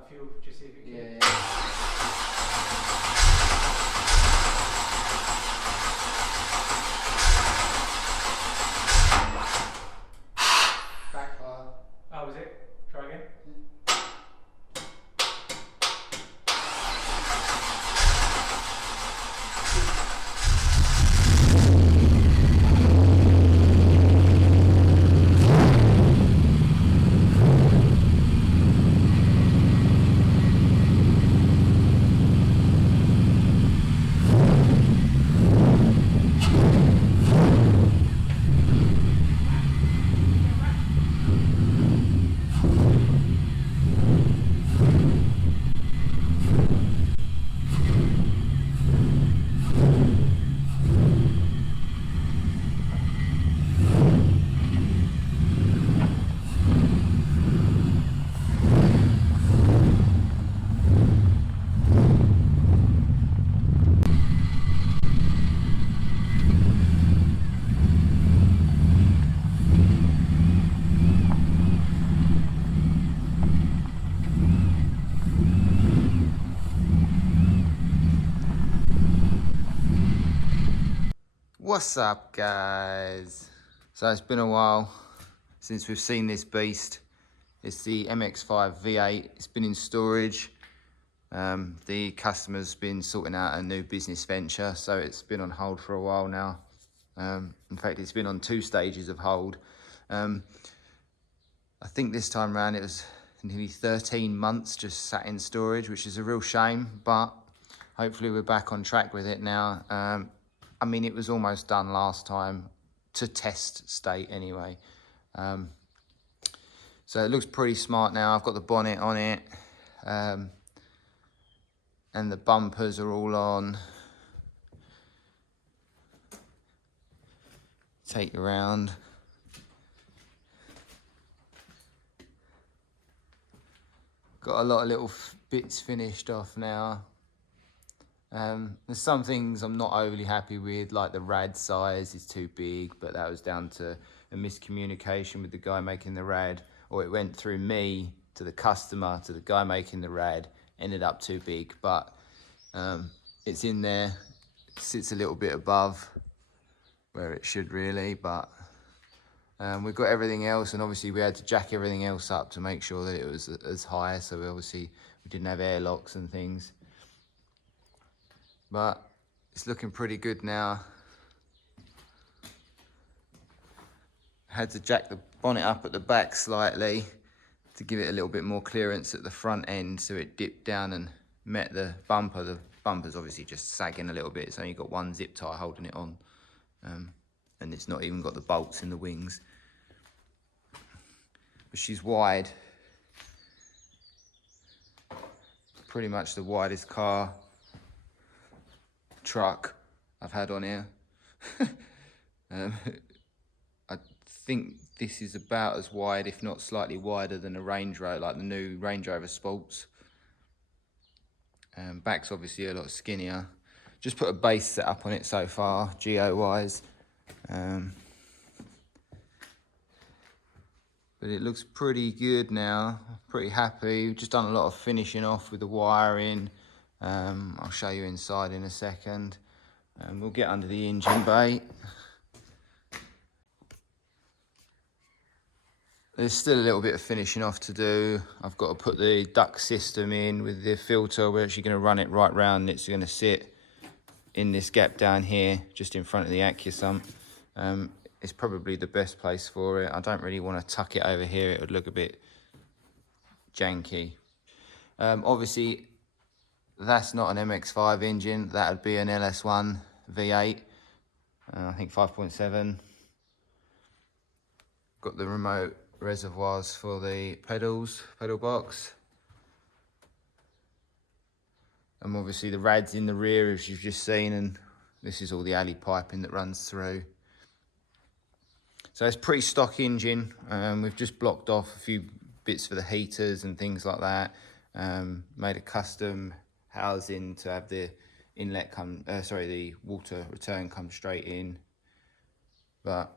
the fuel, just see if it can. Yeah. Backfire. Oh, was it? Try again. What's up, guys? So it's been a while since we've seen this beast. It's the MX5 V8. It's been in storage. The customer's been sorting out a new business venture, so it's been on hold for a while now. In fact, it's been on 2 stages of hold. I think this time around it was nearly 13 months just sat in storage, which is a real shame, but hopefully we're back on track with it now. I mean, it was almost done last time to test state anyway. So it looks pretty smart now. I've got the bonnet on it. And the bumpers are all on. Take you around. Got a lot of little bits finished off now. There's some things I'm not overly happy with, like the rad size is too big, but that was down to a miscommunication with the guy making the rad, or it went through me to the customer to the guy making the rad, ended up too big, but it's in there. It sits a little bit above where it should really, but we've got everything else, and obviously we had to jack everything else up to make sure that it was as high, so we didn't have airlocks and things. But it's looking pretty good now. Had to jack the bonnet up at the back slightly to give it a little bit more clearance at the front end, so it dipped down and met the bumper. The bumper's obviously just sagging a little bit. It's only got one zip tie holding it on, and it's not even got the bolts in the wings. But she's wide. Pretty much the widest truck I've had on here. I think this is about as wide, if not slightly wider, than a Range Rover, like the new Range Rover Sports. Back's obviously a lot skinnier. Just put a base set up on it so far, geo wise. But it looks pretty good now. Pretty happy. We've just done a lot of finishing off with the wiring. I'll show you inside in a second. We'll get under the engine bay. There's still a little bit of finishing off to do. I've got to put the duct system in with the filter. We're actually going to run it right round. It's going to sit in this gap down here, just in front of the AccuSump. It's probably the best place for it. I don't really want to tuck it over here. It would look a bit janky. Obviously, that's not an MX5 engine. That would be an LS1 V8. I think 5.7. Got the remote reservoirs for the pedal box. And obviously the rad's in the rear, as you've just seen, and this is all the alley piping that runs through. So it's a pretty stock engine. We've just blocked off a few bits for the heaters and things like that. Made a custom housing to have the inlet the water return come straight in. But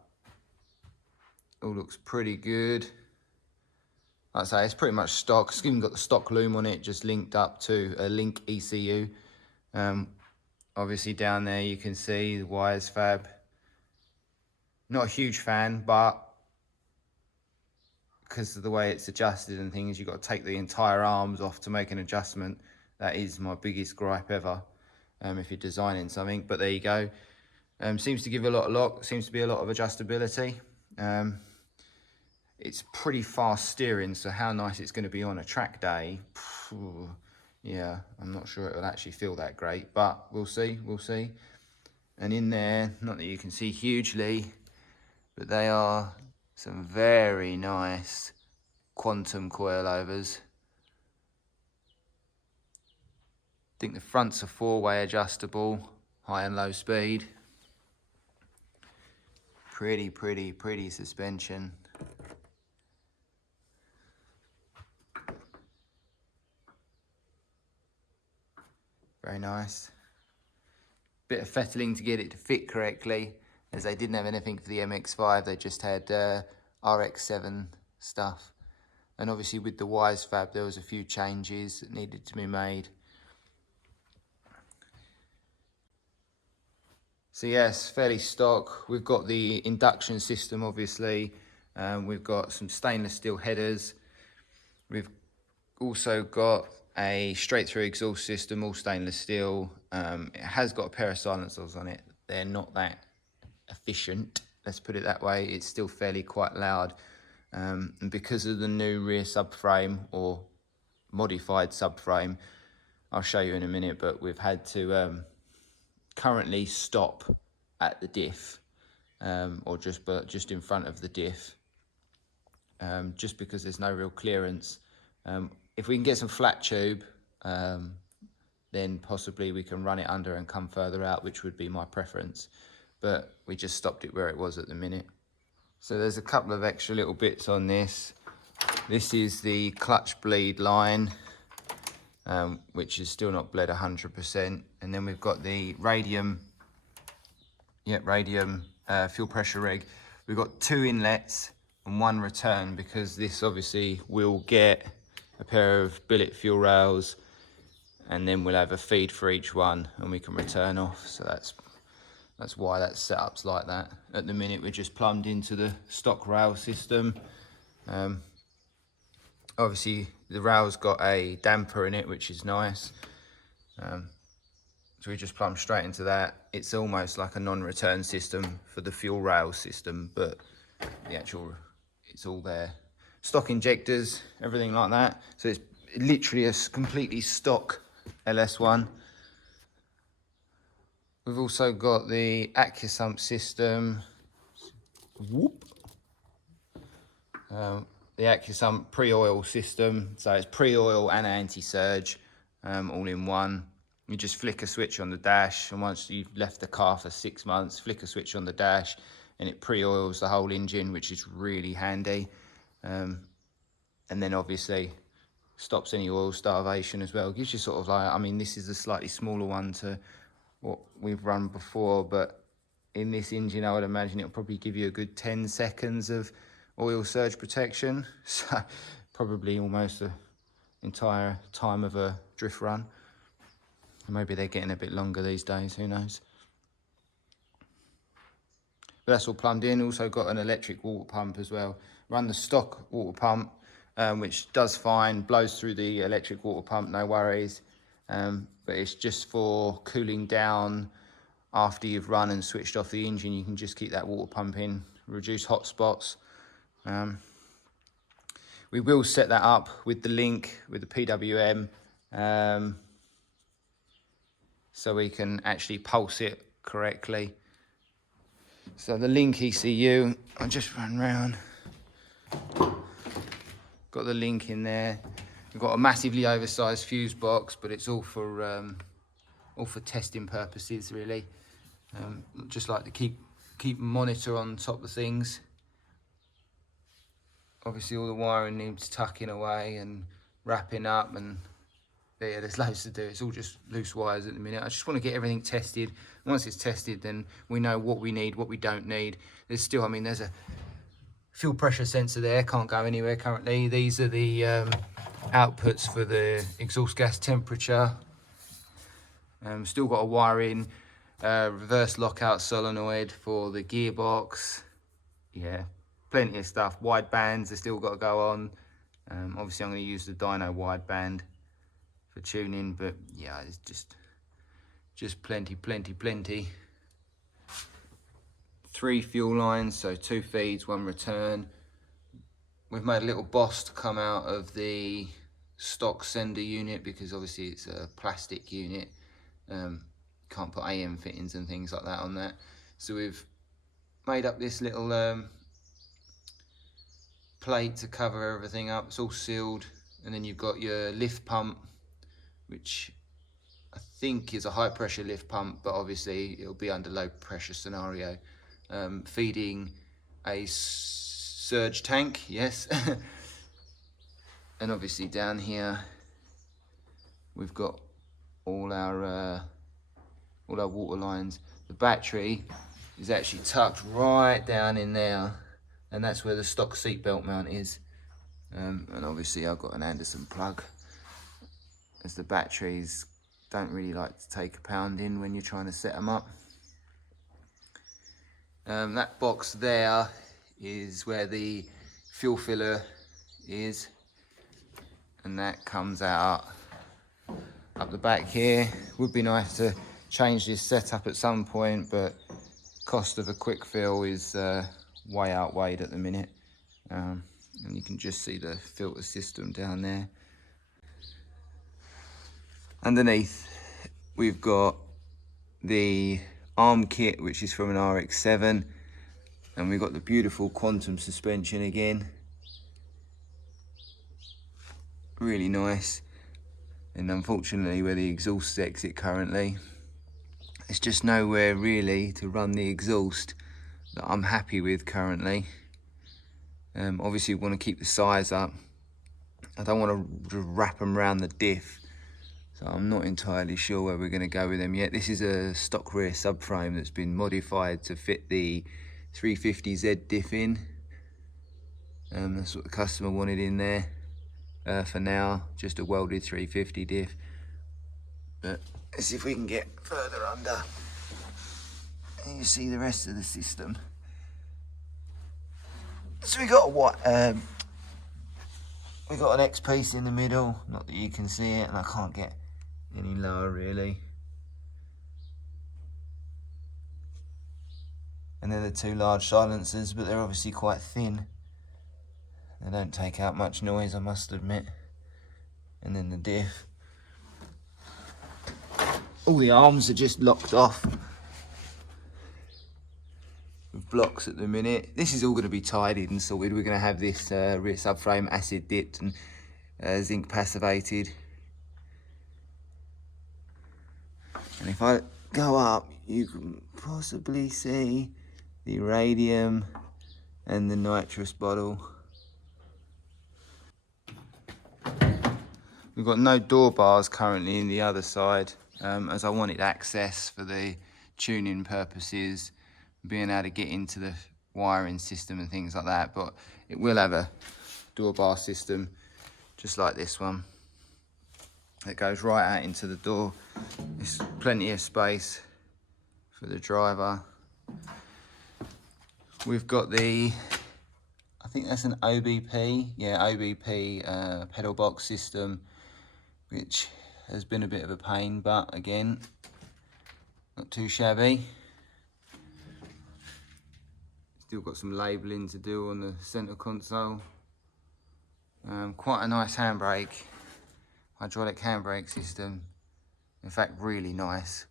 all looks pretty good. like I say, it's pretty much stock. It's even got the stock loom on it, just linked up to a Link ECU. Obviously down there you can see the Wisefab. Not a huge fan, but because of the way it's adjusted and things, you've got to take the entire arms off to make an adjustment. That is my biggest gripe ever, if you're designing something. But there you go. Seems to give a lot of lock, seems to be a lot of adjustability. It's pretty fast steering, so how nice it's going to be on a track day. Yeah, I'm not sure it will actually feel that great, but we'll see, we'll see. And in there, not that you can see hugely, but they are some very nice quantum coilovers. I think the fronts are 4-way adjustable, high and low speed. Pretty suspension. Very nice. Bit of fettling to get it to fit correctly, as they didn't have anything for the MX5, they just had RX7 stuff. And obviously with the Wisefab there was a few changes that needed to be made. So yes, fairly stock. We've got the induction system obviously, we've got some stainless steel headers, we've also got a straight through exhaust system, all stainless steel. It has got a pair of silencers on it. They're not that efficient, let's put it that way. It's still fairly quite loud. And because of the new rear subframe or modified subframe, I'll show you in a minute, but we've had to currently stop at the diff, or just in front of the diff, just because there's no real clearance. If we can get some flat tube, then possibly we can run it under and come further out, which would be my preference. But we just stopped it where it was at the minute. So there's a couple of extra little bits on this. This is the clutch bleed line, which is still not bled 100%. And then we've got the Radium fuel pressure reg. We've got 2 inlets and 1 return, because this obviously will get a pair of billet fuel rails, and then we'll have a feed for each one and we can return off. So that's why that setup's like that. At the minute we're just plumbed into the stock rail system. Obviously the rail's got a damper in it, which is nice. So we just plumb straight into that. It's almost like a non-return system for the fuel rail system, but the actual, it's all there. Stock injectors, everything like that. So it's literally a completely stock LS1. We've also got the AccuSump system. Whoop. The AccuSump pre-oil system. So it's pre-oil and anti-surge, all in one. You just flick a switch on the dash, and once you've left the car for 6 months, flick a switch on the dash and it pre-oils the whole engine, which is really handy. And then obviously stops any oil starvation as well. Gives you sort of like, I mean, this is a slightly smaller one to what we've run before, but in this engine I would imagine it'll probably give you a good 10 seconds of oil surge protection. So probably almost the entire time of a drift run. Maybe they're getting a bit longer these days, who knows. But that's all plumbed in. Also got an electric water pump as well. Run the stock water pump, which does fine, blows through the electric water pump, no worries. But it's just for cooling down after you've run and switched off the engine. You can just keep that water pump in, reduce hot spots. We will set that up with the link, with the PWM, so we can actually pulse it correctly. So the Link ECU, I just run round. Got the link in there. We've got a massively oversized fuse box, but it's all for testing purposes, really. Just like to keep monitor on top of things. Obviously, all the wiring needs tucking away and wrapping up, and yeah, there's loads to do. It's all just loose wires at the minute. I just want to get everything tested. Once it's tested, then we know what we need, what we don't need. There's still, I mean, there's fuel pressure sensor there, can't go anywhere currently. These are the outputs for the exhaust gas temperature. Still got a wiring, reverse lockout solenoid for the gearbox. Yeah, plenty of stuff. Wide bands have still got to go on. Obviously I'm going to use the dyno wideband for tuning, but yeah, it's just plenty. 3 fuel lines, so 2 feeds, 1 return. We've made a little boss to come out of the stock sender unit because obviously it's a plastic unit. Can't put AM fittings and things like that on that. So we've made up this little plate to cover everything up. It's all sealed, and then you've got your lift pump, which I think is a high pressure lift pump, but obviously it'll be under low pressure scenario, feeding a surge tank, yes. And obviously down here we've got all our water lines. The battery is actually tucked right down in there, and that's where the stock seat belt mount is. And obviously I've got an Anderson plug, as the batteries don't really like to take a pounding when you're trying to set them up. That box there is where the fuel filler is, and that comes out up the back here. Would be nice to change this setup at some point, but cost of a quick fill is way outweighed at the minute. And you can just see the filter system down there. Underneath we've got the arm kit, which is from an RX7, and we've got the beautiful quantum suspension again, really nice. And unfortunately where the exhaust exit currently, there's just nowhere really to run the exhaust that I'm happy with currently. Obviously we want to keep the size up. I don't want to wrap them around the diff, so I'm not entirely sure where we're going to go with them yet. This is a stock rear subframe that's been modified to fit the 350Z diff in. That's what the customer wanted in there. For now, just a welded 350 diff. But let's see if we can get further under and you see the rest of the system. So we got what? We got an X piece in the middle. Not that you can see it, and I can't get any lower really. And then the 2 large silencers, but they're obviously quite thin. They don't take out much noise, I must admit. And then the diff. All the arms are just locked off with blocks at the minute. This is all going to be tidied and sorted. We're going to have this rear subframe acid dipped and zinc passivated. And if I go up, you can possibly see the radium and the nitrous bottle. We've got no door bars currently in the other side, as I wanted access for the tuning purposes, being able to get into the wiring system and things like that. But it will have a door bar system just like this one. It goes right out into the door. There's plenty of space for the driver. We've got the, I think that's an OBP, yeah, OBP pedal box system, which has been a bit of a pain, but again, not too shabby. Still got some labelling to do on the centre console. Quite a nice handbrake, hydraulic handbrake system. In fact, really nice.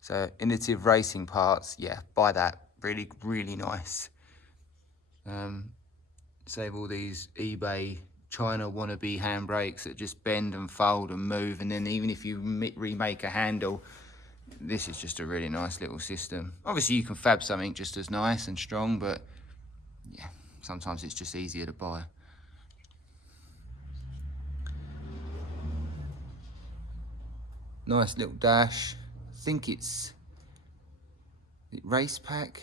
So innovative racing parts, yeah, buy that. Really nice. Save all these eBay China wannabe handbrakes that just bend and fold and move, and then even if you remake a handle, this is just a really nice little system. Obviously you can fab something just as nice and strong, but yeah, sometimes it's just easier to buy. Nice little dash. I think it's race pack.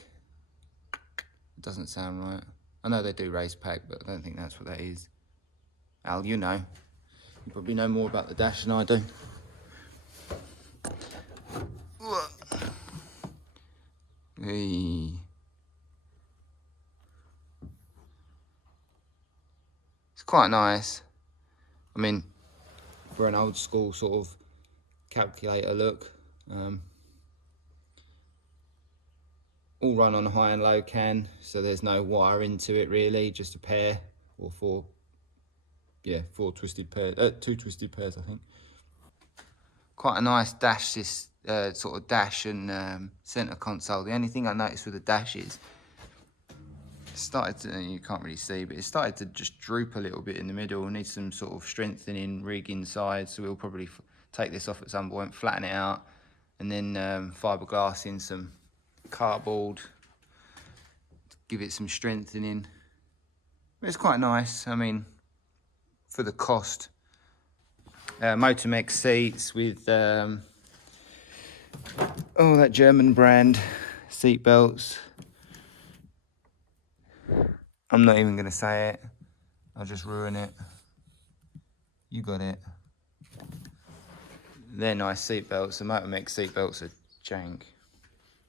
It doesn't sound right. I know they do race pack, but I don't think that's what that is. Al, you know. You probably know more about the dash than I do. Hey. It's quite nice. I mean, for an old school sort of calculator look. All run on high and low can, so there's no wire into it really, just a pair or four twisted pairs, two twisted pairs I think. Quite a nice dash, this sort of dash and centre console. The only thing I noticed with the dash is it started to, you can't really see, but it started to just droop a little bit in the middle. Needs some sort of strengthening rig inside, so we'll probably take this off at some point, flatten it out, and then fiberglass in some cardboard, give it some strengthening. But it's quite nice. I mean, for the cost. Motmec seats with that German brand seat belts. I'm not even gonna say it, I'll just ruin it. You got it. They're nice seat belts. The Motmec seat belts are jank, to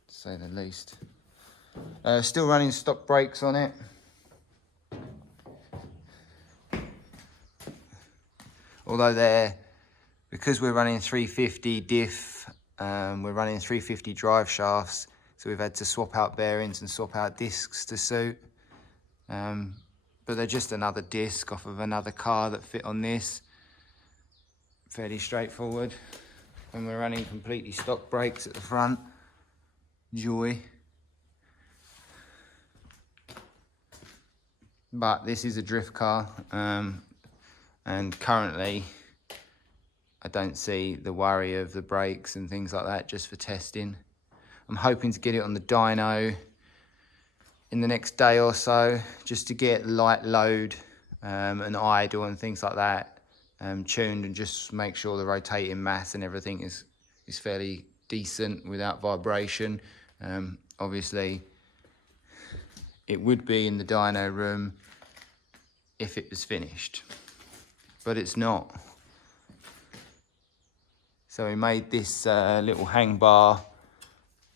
say the least. Still running stock brakes on it. Although because we're running 350 diff, we're running 350 drive shafts, so we've had to swap out bearings and swap out discs to suit. But they're just another disc off of another car that fit on this. Fairly straightforward. And we're running completely stock brakes at the front. Joy. But this is a drift car, and currently I don't see the worry of the brakes and things like that, just for testing. I'm hoping to get it on the dyno in the next day or so, just to get light load and idle and things like that tuned, and just make sure the rotating mass and everything is fairly decent without vibration. Obviously it would be in the dyno room if it was finished, but it's not. So we made this little hang bar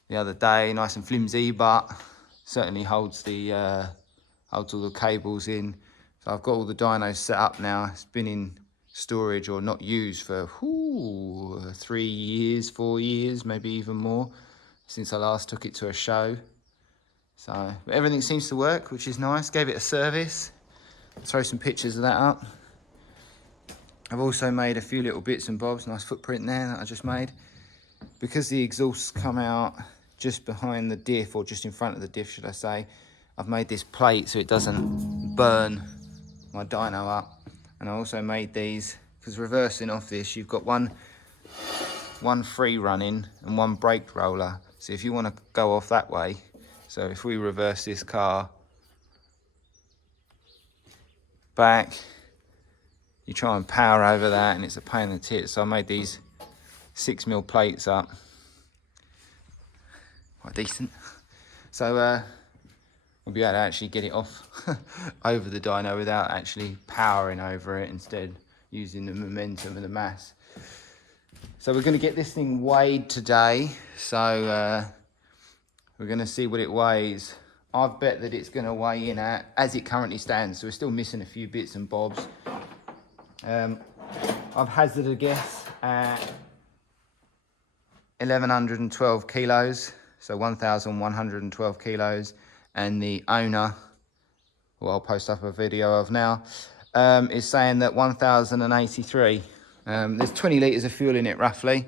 the other day, nice and flimsy, but certainly holds all the cables in. So I've got all the dynos set up now. It's been in storage or not used for 3 years, 4 years, maybe even more, since I last took it to a show. So but everything seems to work, which is nice. Gave it a service. I'll throw some pictures of that up. I've also made a few little bits and bobs, nice footprint there that I just made. Because the exhausts come out just behind the diff, or just in front of the diff, should I say, I've made this plate so it doesn't burn my dyno up. And I also made these, because reversing off this, you've got one free running and one brake roller. So if you want to go off that way, so if we reverse this car back, you try and power over that and it's a pain in the tit. So I made these 6mm plates up, quite decent. So we'll be able to actually get it off over the dyno without actually powering over it, instead using the momentum and the mass. So we're going to get this thing weighed today. So we're going to see what it weighs. I've bet that it's going to weigh in at, as it currently stands, so we're still missing a few bits and bobs. I've hazarded a guess at 1,112 kilos, so 1,112 kilos, and the owner, who I'll post up a video of now, is saying that 1,083. There's 20 litres of fuel in it roughly,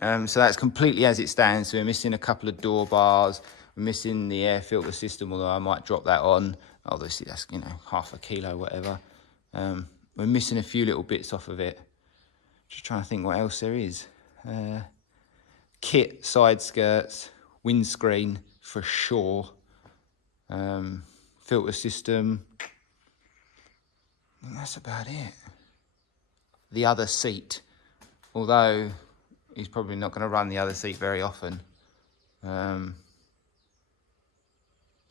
so that's completely as it stands. So we're missing a couple of door bars, we're missing the air filter system, although I might drop that on. Obviously that's, you know, half a kilo, whatever. We're missing a few little bits off of it. Just trying to think what else there is. Kit, side skirts, windscreen for sure, filter system. And that's about it. The other seat, although he's probably not going to run the other seat very often.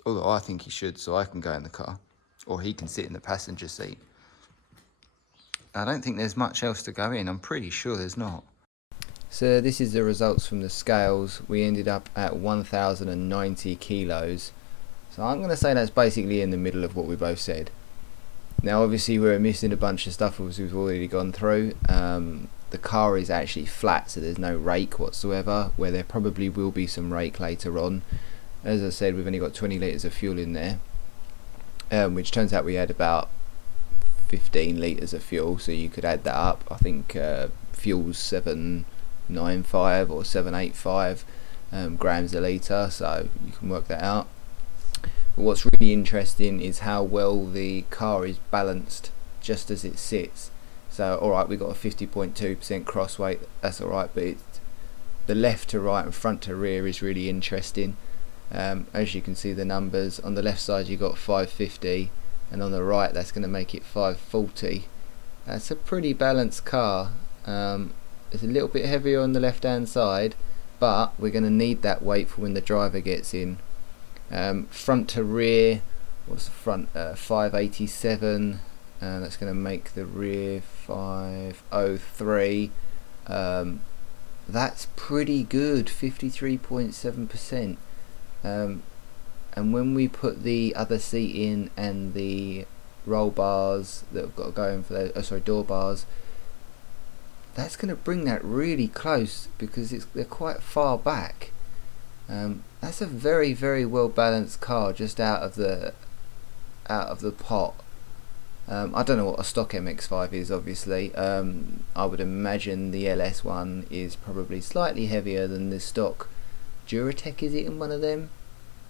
Although I think he should, so I can go in the car. Or he can sit in the passenger seat. I don't think there's much else to go in. I'm pretty sure there's not. So this is the results from the scales. We ended up at 1,090 kilos. So I'm going to say that's basically in the middle of what we both said. Now obviously we're missing a bunch of stuff as we've already gone through. The car is actually flat, so there's no rake whatsoever, where there probably will be some rake later on. As I said, we've only got 20 litres of fuel in there, which turns out we had about 15 litres of fuel, so you could add that up. I think fuel's 795 or 785 grams a litre, so you can work that out. But what's really interesting is how well the car is balanced just as it sits. So alright, we got a 50.2% cross weight, that's alright, but the left to right and front to rear is really interesting. As you can see, the numbers on the left side you got 550, and on the right that's going to make it 540. That's a pretty balanced car. It's a little bit heavier on the left hand side, but we're going to need that weight for when the driver gets in. Front to rear, what's the front? 587, that's going to make the rear 503. That's pretty good, 53.7%. And when we put the other seat in and the roll bars that have got going for the door bars, that's going to bring that really close because they're quite far back. That's a very, very well balanced car just out of the pot. I don't know what a stock MX5 is, obviously. I would imagine the LS1 is probably slightly heavier than the stock Duratec, is it in one of them?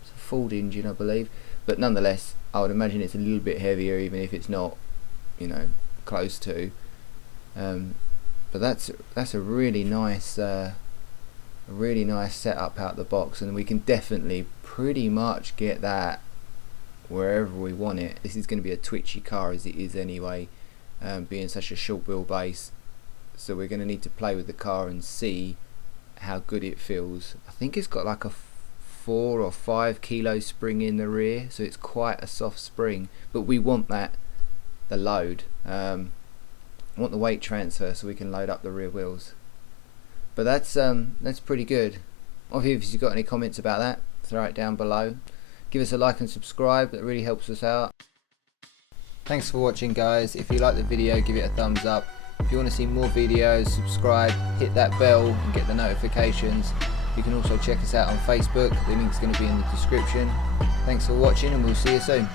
It's a Ford engine, I believe, but nonetheless I would imagine it's a little bit heavier, even if it's not, you know, close to. But that's a really nice setup out the box, and we can definitely pretty much get that wherever we want it. This is going to be a twitchy car as it is anyway, being such a short wheelbase, so we're going to need to play with the car and see how good it feels. I think it's got like a 4 or 5 kilo spring in the rear, so it's quite a soft spring, but we want the load. I want the weight transfer so we can load up the rear wheels. But that's pretty good. Obviously, if you've got any comments about that, throw it down below. Give us a like and subscribe, that really helps us out. Thanks for watching, guys. If you like the video, give it a thumbs up. If you want to see more videos, subscribe, hit that bell and get the notifications. You can also check us out on Facebook, the link's going to be in the description. Thanks for watching, and we'll see you soon.